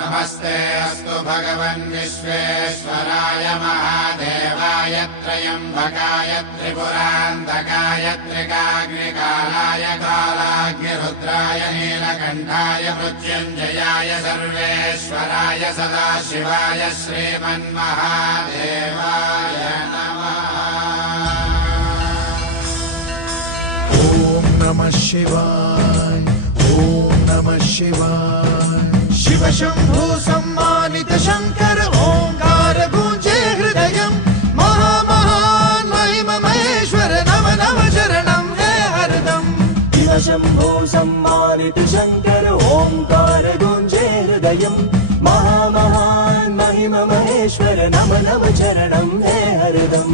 नमस्ते अस्तु भगवन् विश्वेश्वराय महादेवाय त्र्यम्बकाय त्रिपुरान्तकाय त्रिकाग्निकालाय कालाग्निरुद्राय नीलकण्ठाय मृत्युञ्जयाय सर्वेश्वराय सदाशिवाय श्रीमन्महादेवाय नमः। ॐ नमः शिवाय ॐ नमः शिवाय। शिव शंभु सम्मानित शंकर ओंकार गूंजे हृदयं महामहान महिम महेश्वर नम नम शरणं है हरदम। शिव शंभु सम्मानित शंकर ओंकार गूंजे हृदयं महामहान महिम महेश्वर नम नम शरणं है हरदम।